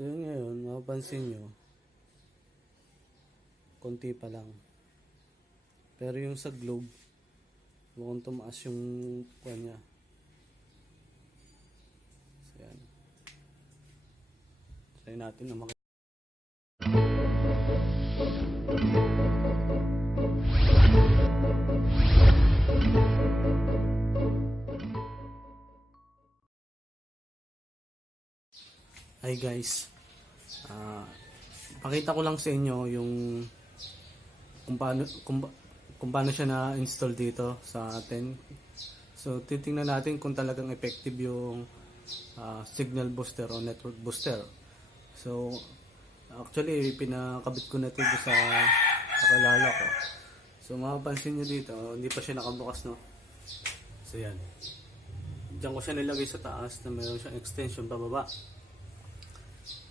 So yun ngayon, mapapansin nyo, konti pa lang. Pero yung sa globe, mukhang tumaas yung kanya. So yan. Try natin na makikita. Hi guys, pakita ko lang sa inyo yung kung paano siya na-install dito sa atin. So titingnan natin kung talagang effective yung signal booster o network booster. So actually pinakabit ko na ito sa kalala ko. So mapapansin nyo dito, hindi pa siya nakabukas, no? So yan, diyan ko siya nilagay sa taas na mayroon siyang extension pababa.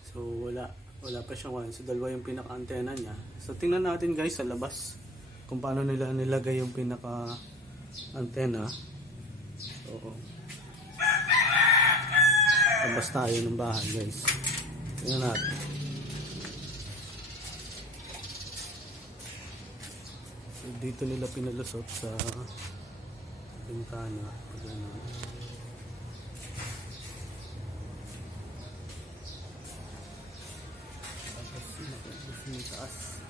So wala pa siyang one. So dalawa yung pinaka-antena niya. So tingnan natin guys sa labas kung paano nila nilagay yung pinaka-antena. So labas tayo ng bahay guys. Tingnan natin. So dito nila pinalusot sa bintana. Ganun. Yung taas.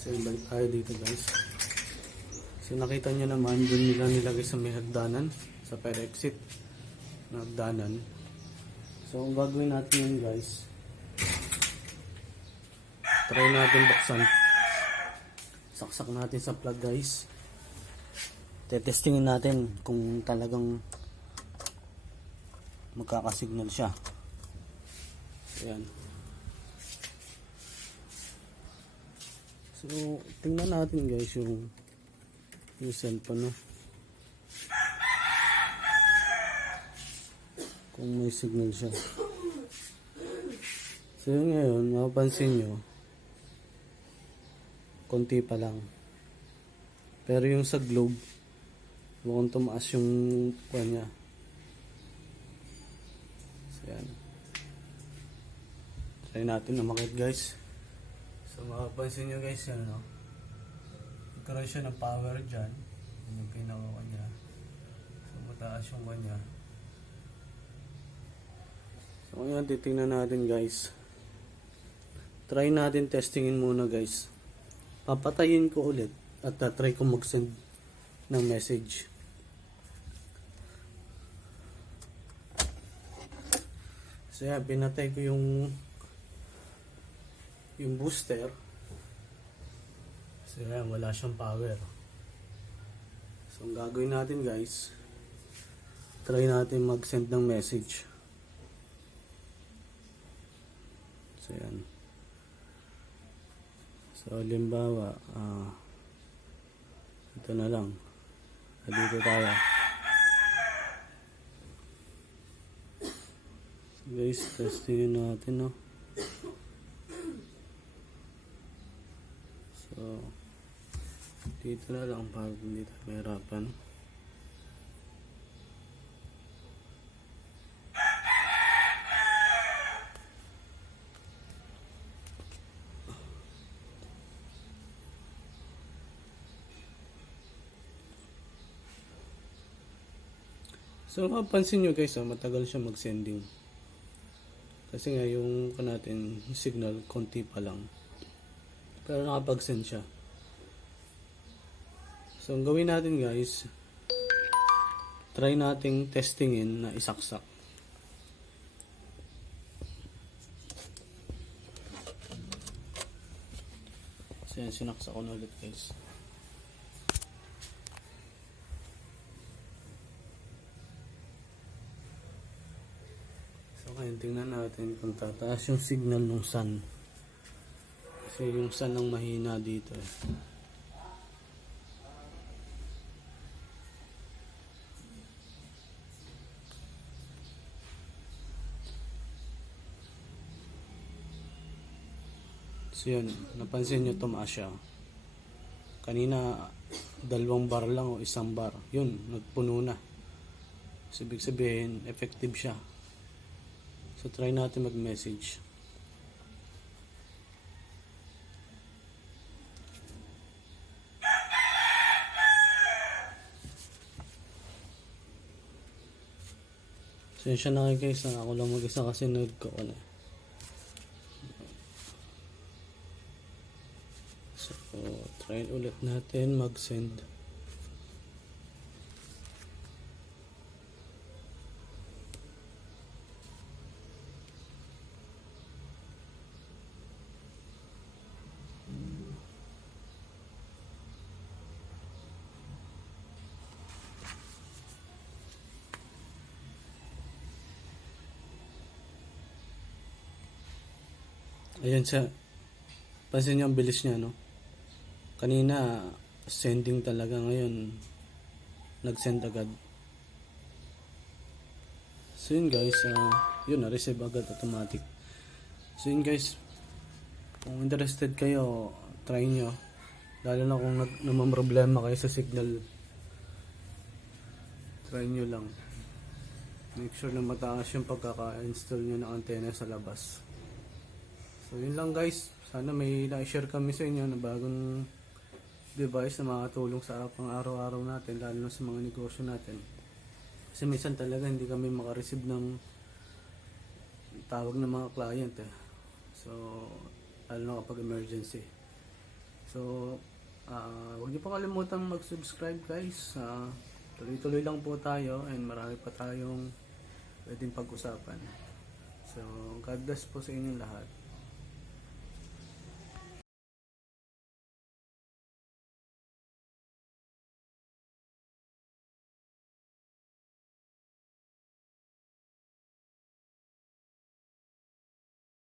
So balik tayo dito guys. So nakita nyo naman dun nila nilagay sa may hagdanan, sa fire exit na hagdanan. So ang gagawin natin yun guys, try natin buksan. Saksak natin sa plug guys. Testingin natin kung talagang magkakasignal siya. Ayan. So tingnan natin guys yung cellphone, no? Kung may signal siya. So yun ngayon, mapapansin nyo, konti pa lang. Pero yung sa globe, mukhang tumaas yung kanya. So yan. Try natin na makikita guys. So makapansin nyo guys yan, no? Nagkaroon siya ng power dyan. Yan yung pinaka kanya. So mataas yung kanya. So ngayon titingnan natin guys. Try natin testingin muna guys. Papatayin ko ulit at try ko mag-send ng message. So yan, pinatay ko yung booster. So yan, wala siyang power. So ang gagawin natin guys, try natin mag-send ng message. So yan. So halimbawa, ito na lang. Dito tayo. So guys, testingin natin, no? So dito na lang para hindi tayo mahirapan. So mapapansin nyo guys, matagal siya mag-sending. Kasi nga yung natin signal konti pa lang. Pero nakapag-send siya. So ang gawin natin guys, try nating testingin na isaksak. So yan, sinaksak ko na ulit guys. Ngayon tingnan natin kung tataas yung signal ng sun. Kasi yung sun ang mahina dito. So yun, napansin nyo tumaas siya. Kanina 2 bar lang o 1 bar, yun, nagpuno na. So, ibig sabihin, effective siya. So, try natin mag-message. So, yun siya na kayo guys. Ako lang mag-isa kasi nagkakala. So, try ulit natin mag-send. Ayan siya. Pansin niyo ang bilis niya, no? Kanina, sending talaga. Ngayon, nag-send agad. So yun guys, yun na-receive agad automatic. So yun guys, kung interested kayo, try nyo. Lalo na kung naman problema kayo sa signal, try nyo lang. Make sure na mataas yung pagkaka-install nyo ng antenna sa labas. So yun lang guys, sana may na-share kami sa inyo na bagong device na makatulong sa pang-araw-araw natin, lalo na sa mga negosyo natin. Kasi minsan talaga hindi kami makareceive ng tawag ng mga client So lalo na kapag emergency. So huwag niyo po kalimutang mag-subscribe guys. Tuloy-tuloy lang po tayo and marami pa tayong pwedeng pag-usapan. So God bless po sa inyong lahat.